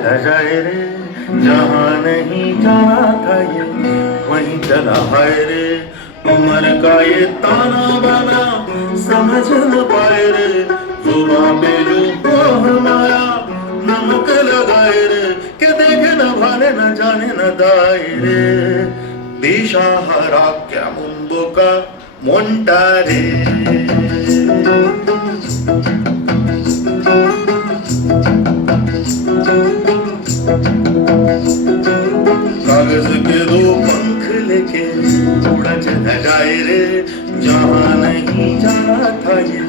चला जाए रे, जहाँ नहीं जाना था ये वहीं चला है रे। उम्र का ये ताना बाना समझ न पाए रे, जुबां पे जो हमारा नमक लगाए रे, के देखे न भाले न जाने न दाए रे। দিশাহারা কেমন বোকা মনটা রে। कागज के दो पंख लेके उड़ा चला जाए रे, जहाँ नहीं जाना था ये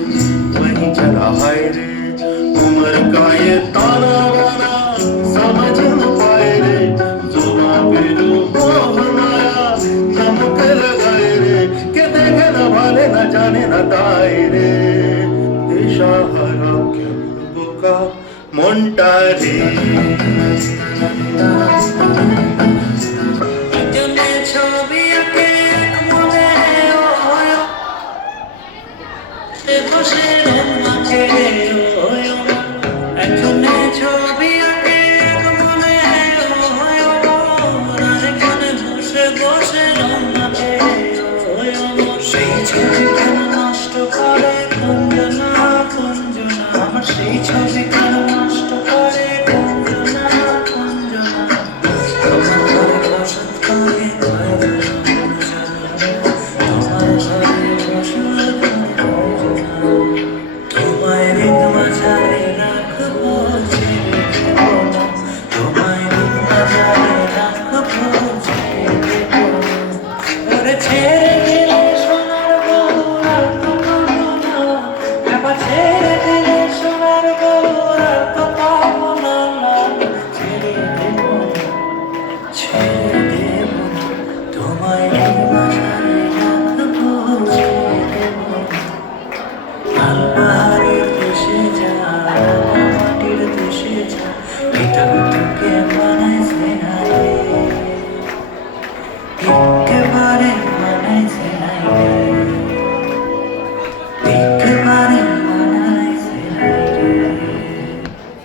वहीं चला है रे। उम्र का ये ताना बाना समझ न पाए रे, जुबां पे जो हमारा नमक लगाए रे, के देखे न भाले न जाने न दाए रे। দিশাহারা কেমন বোকা মনটা রে। Say